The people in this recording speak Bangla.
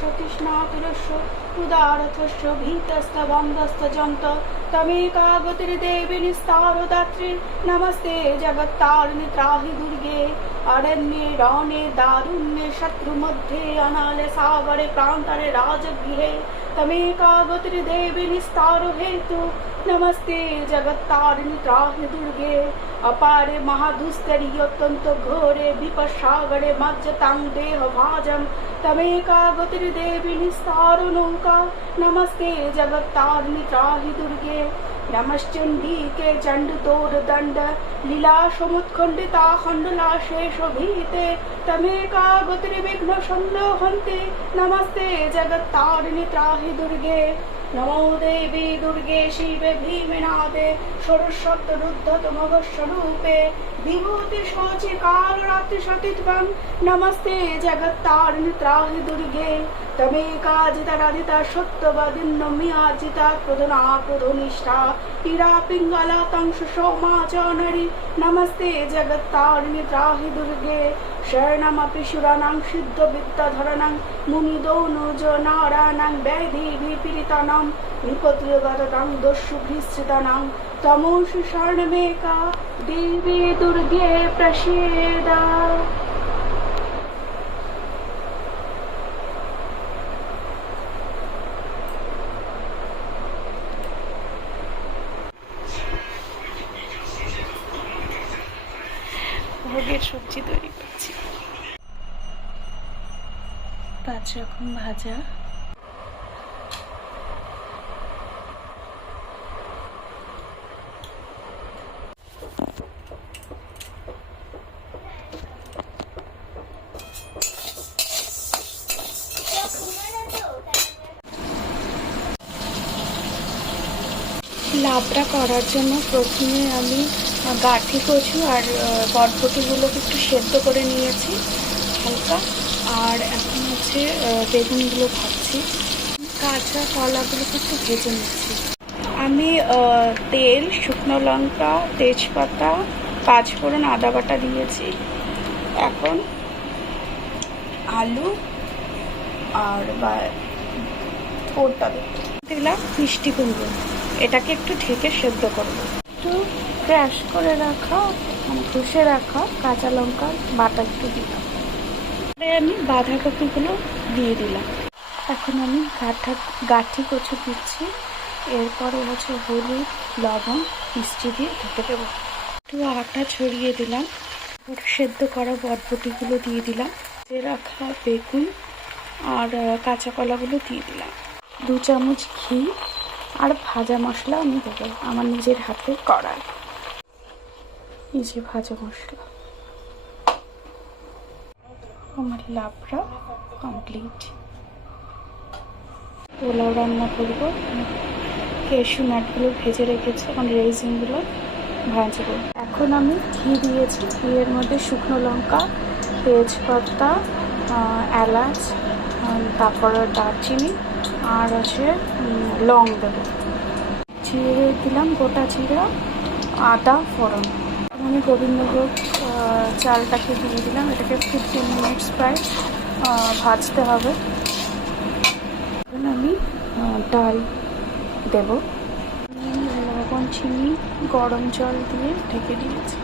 सतीष्णातुरस्य उदारथस्य भीतस्तबन्धस्तजन्त तमेका गतिर्देवी निस्तारदात्री नमस्ते जगत्तारिणि त्राहि दुर्गे अरण्ये रणे दारुण्ये शत्रुमध्ये अनाले सागरे प्रान्तरे राजगृहे तमेका गतिर्देवी निस्तारो हेतु नमस्ते जगत्तारिणि त्राहि दुर्गे अपारे महादुस्तरी अत्यंत घोरे विपसागरे मज्जतां देहभाजं तमेका गतिर्देवी निस्तारो नौका नमस्ते जगत्तारिणि त्राहि दुर्गे नमश्चण्डीके चण्डतोरदण्ड लीला समुत्खण्डिता खण्डलाशेष भीते तमेका गतिर्विघ्नसंलोहन्ते नमस्ते जगत्तारिणि त्राहि दुर्गे नमो देवी दुर्गे शिवे भीमनादे सरस्वती रुद्धतमगस्वरूपे विभूति शोचे कालरात्रि सतीत्वं नमस्ते जगत्तारिणि त्राहि दुर्गे तमेका जिताराधिता सत्यवदिन्नमियाजिता प्रधना प्रधनिष्ठा ईरा पिंगला तंश सोमा च नरी नमस्ते जगत्तारिणि त्राहि दुर्गे शरणमपि सुराणां सिद्धविद्याधराणां मुनिदौनुजनाराणां वैधिभिपीडितानां विपत्तिगतानां दस्युभिश्रितानां तमोषु शरणमेका देवी दुर्गे प्रसीद। ভোগের সবজি তৈরি করছি, 5 রকম ভাজা, লাবড়া করার জন্য প্রথমে আমি গাঠি কচু আর বরবটিগুলোকে একটু সেদ্ধ করে নিয়েছি হালকা, আর এখন হচ্ছে বেগুনগুলো ভাজছি, কাঁচা কলাগুলোকে একটু ভেজে নিচ্ছি। আমি তেল, শুকনো লঙ্কা, তেজপাতা, পাঁচফোড়ন, আদা বাটা দিয়েছি। এখন আলু আর পোড়টা দিলাম, মিষ্টি কুমড়ো, এটাকে একটু ঢেকে সেদ্ধ করব। একটু ক্র্যাশ করে রাখা ঘষে রাখা কাঁচা লঙ্কা বাটা একটু দিলাম, আমি বাঁধাকপিগুলো দিয়ে দিলাম। এখন আমি গাঠি কচু দিচ্ছি, এরপরে হচ্ছে হলুদ, লবণ, মিষ্টি দিয়ে ঢেকে দেবো। একটু আটা ছড়িয়ে দিলাম, সেদ্ধ করা বরবটিগুলো দিয়ে দিলাম, রাখা বেগুন আর কাঁচা কলাগুলো দিয়ে দিলাম, 2 চামচ ঘি আর ভাজা মশলা আমি দেবো আমার নিজের হাতে করা, এই যে ভাজা মশলা। আমার লাবড়া কমপ্লিট। পোলাও রান্না করবো, ক্যাশু নাটগুলো ভেজে রেখেছি, এখন রেজিনগুলো ভাজবো। এখন আমি ঘি দিয়েছি, ঘিয়ের মধ্যে শুকনো লঙ্কা, তেজপাতা, এলাচ, তারপর দারচিনি আর হচ্ছে লং দেবো, জিরে দিলাম, গোটা জিরা, আদা, ফোড়ন। আমি গোবিন্দভোগ চালটাকে দিয়ে দিলাম, এটাকে 15 মিনিটস প্রায় ভাজতে হবে। এখন আমি ডাল দেব, লবণ, চিনি, গরম জল দিয়ে ঢেকে দিয়েছি।